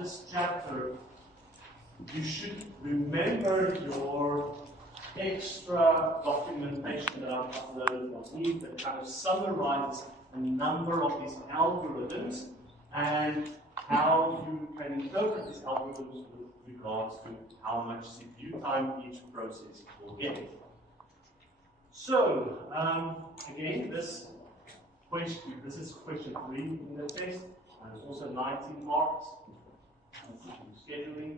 this chapter, you should remember your extra documentation that I've uploaded on Eve that kind of summarizes a number of these algorithms and how you can interpret these algorithms with regards to how much CPU time each process will get. So, again, this is question 3 in the test, and it's also 19 marks. Scheduling.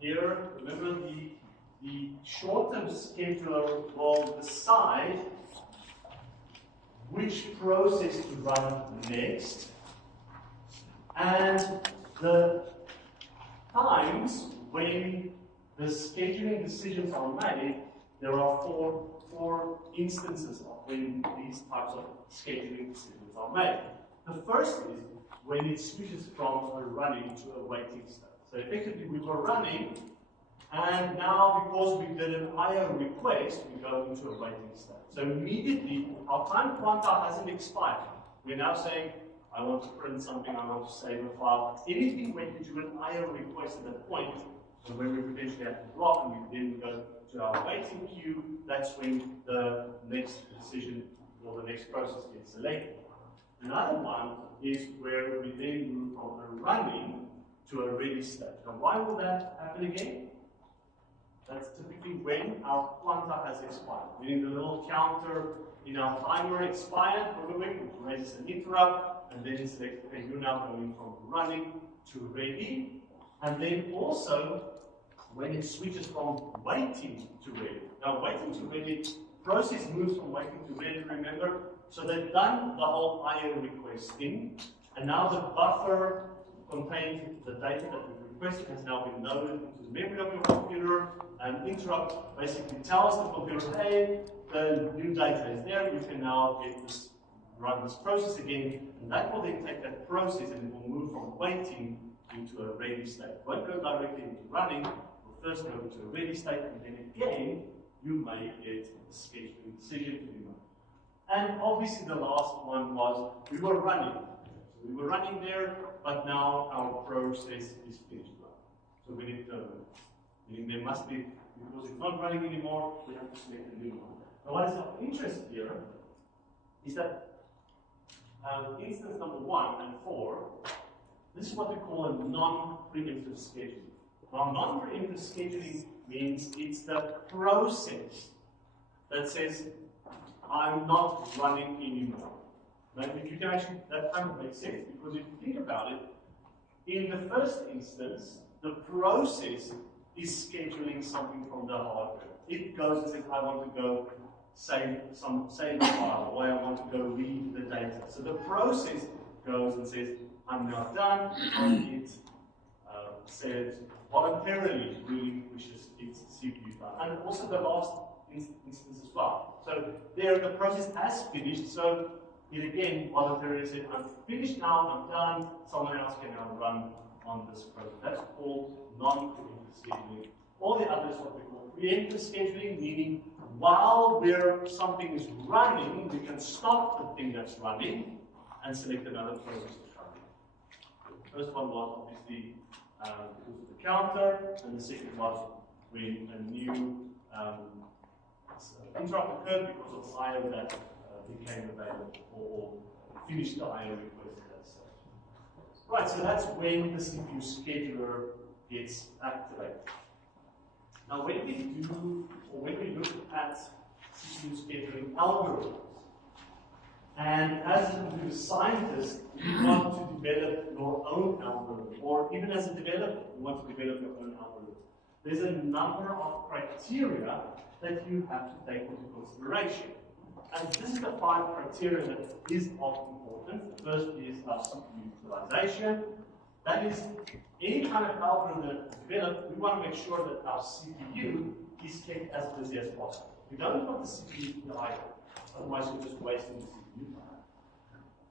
Here, remember the short-term scheduler will decide which process to run next, and the times when the scheduling decisions are made. There are four instances of when these types of scheduling decisions are made. The first is when it switches from a running to a waiting state. So effectively we were running, and now because we did an IO request, we go into a waiting state. So immediately our time quanta hasn't expired. We're now saying, I want to print something, I want to save a file. Anything when you do an IO request at that point, and when we potentially have to block and we then go to our waiting queue, that's when the next decision or the next process gets selected. Another one is where we then move from a running to a ready state. Now why will that happen again? That's typically when our quanta has expired, meaning the little counter in our timer expired, which raises an interrupt, and then it selects, okay, you're now going from running to ready. And then also, when it switches from waiting to ready. Now, waiting to ready, process moves from waiting to ready, remember? So they've done the whole IO request thing, and now the buffer contains the data that we've requested has now been loaded into the memory of your computer, and interrupt basically tells the computer, hey, the new data is there, you can now run this process again, and that will then take that process and it will move from waiting into a ready state. It won't go directly into running, first go into a ready state, and then again, you may get a scheduling decision to be made. And obviously the last one was, we were running. So we were running there, but now our process is finished. So we need to terminate. Meaning there must be, because it's not running anymore, we have to select a new one. Now what is of interest here is that instance number 1 and 4, this is what we call a non-preemptive scheduling. Now, non-preemptive scheduling means it's the process that says, I'm not running anymore. Now, if you can actually, that kind of makes sense, because if you think about it, in the first instance, the process is scheduling something from the hardware. It goes and says, I want to go save a file, or I want to go read the data. So the process goes and says, I'm now done, and it says voluntarily relinquishes its CPU time. And also the last instance as well. So there the process has finished, so it again voluntarily said, I'm finished now, I'm done, someone else can now run on this process. That's called non-preemptive scheduling. All the others what we call preemptive scheduling, meaning while something is running, we can stop the thing that's running and select another process that's running. The first one was obviously because of the counter, and the second was when a new interrupt occurred because of IO that became available or finished the IO request at that stage. Right, so that's when the CPU scheduler gets activated. Now, when we look at CPU scheduling algorithms, and as a computer scientist, you want to develop your own algorithm, or even as a developer, you want to develop your own algorithm. There's a number of criteria that you have to take into consideration. And this is the 5 criteria that is of importance. The first is our CPU utilization. That is, any kind of algorithm that we develop, we want to make sure that our CPU is kept as busy as possible. We don't want the CPU to be idle, otherwise we're just wasting the CPU time.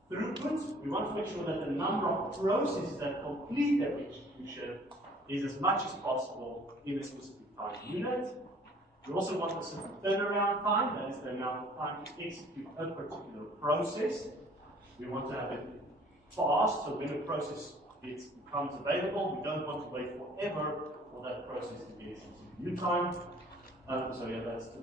Throughput, we want to make sure that the number of processes that complete that execution is as much as possible in a specific time unit. We also want a certain turnaround time, that is the amount of time to execute a particular process. We want to have it fast, so when a process becomes available, we don't want to wait forever for that process to get into new time. So yeah, that's to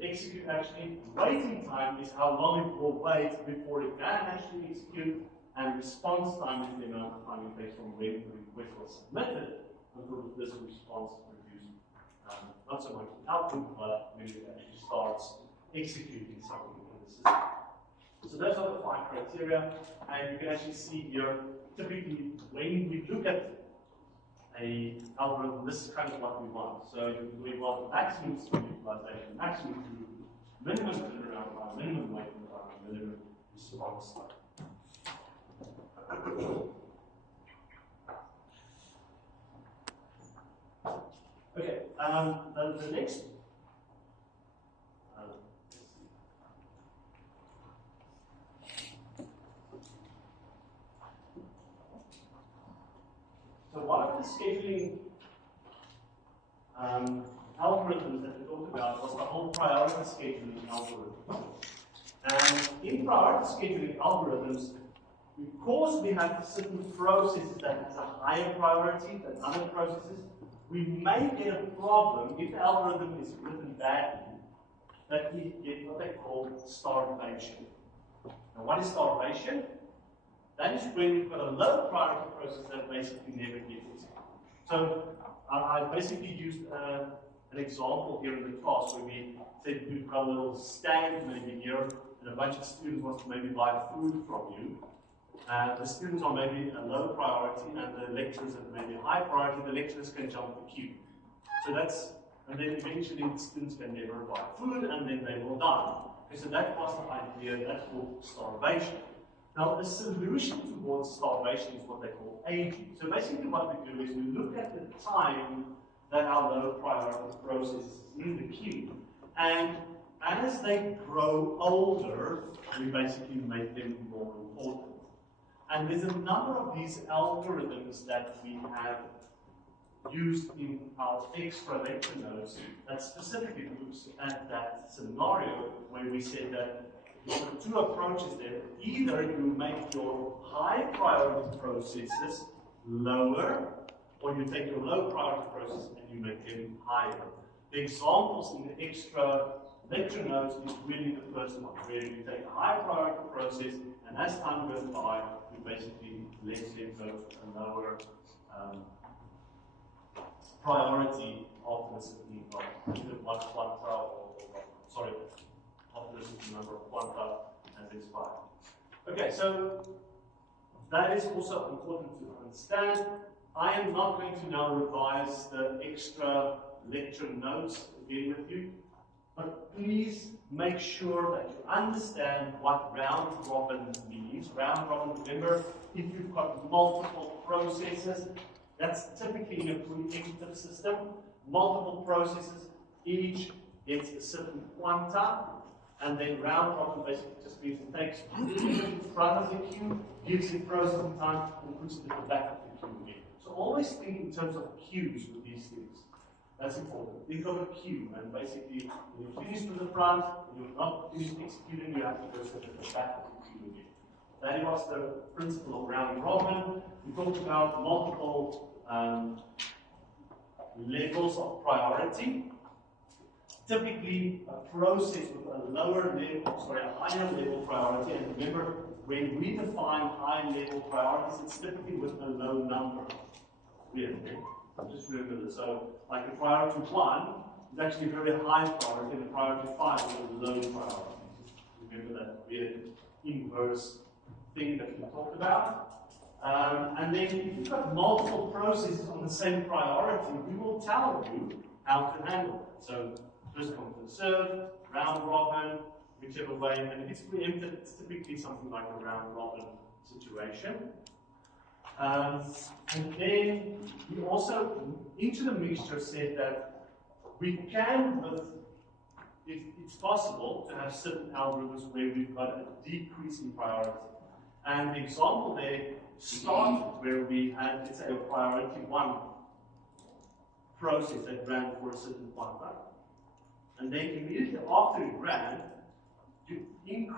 execute actually. Waiting time is how long it will wait before it can actually execute, and response time is the amount of time it takes from when the request was submitted until this response is produced. Not so much output, but when it actually starts executing something in the system. So those are the 5 criteria, and you can actually see here, typically when we look at a algorithm, this is kind of what we want. So we want maximum speed utilization, maximum throughput, minimum turnaround time, minimum waiting time, minimum response time. Okay, the next. So one of the scheduling algorithms that we talked about was the whole priority scheduling algorithm. And in priority scheduling algorithms, because we have certain processes that has a higher priority than other processes, we may get a problem if the algorithm is written badly, that we get what they call starvation. Now, what is starvation? That is when we've got a low priority process that basically never gets executed. So I basically used an example here in the class where we said we've got a little stand maybe here, and a bunch of students want to maybe buy food from you. The students are maybe a low priority, and the lecturers are maybe high priority. The lecturers can jump the queue. So and then eventually the students can never buy food, and then they will die. Okay, so that was the idea. That's called starvation. Now, the solution towards starvation is what they call aging. So basically what we do is we look at the time that our low priority process is in the queue, and as they grow older, we basically make them more important. And there's a number of these algorithms that we have used in our extra lecture notes that specifically looks at that scenario where we said that there are 2 approaches there. Either you make your high priority processes lower, or you take your low priority processes and you make them higher. The examples in the extra lecture notes is really the first one, where you take a high priority process, and as time goes by, you basically let them go to a lower priority after a certain either one quanta after a certain number of quanta has expired. Okay, so that is also important to understand. I am not going to now revise the extra lecture notes again with you, but please make sure that you understand what round robin means. Round robin, remember, if you've got multiple processes, that's typically in a pre-emptive system. Multiple processes, each gets a certain quanta, and then round robin basically just means it takes it in front of the queue, gives it processing time, and puts it at the back of the queue again. So always think in terms of queues with these things. That's important. Think of a queue, and basically, when you finish with the front, and you're not finished executing, you have to go sit at the back of the queue again. That was the principle of round robin. We talked about multiple levels of priority. Typically, a process with a higher level priority, and remember, when we define high level priorities, it's typically with a low number. Really. Just remember this. So, like a priority 1 is actually a very high priority, and a priority 5 is a low priority. Just remember that weird inverse thing that we talked about. And then if you've got multiple processes on the same priority, we will tell you how to handle it. So first come, first serve, round robin, whichever way. And if it's preempted, it's typically something like a round robin situation. And then we also, into the mixture, said that we can, it's possible to have certain algorithms where we've got a decrease in priority. And the example there started where we had, let's say, a priority 1 process that ran for a certain quanta. and then immediately after it ran, you increase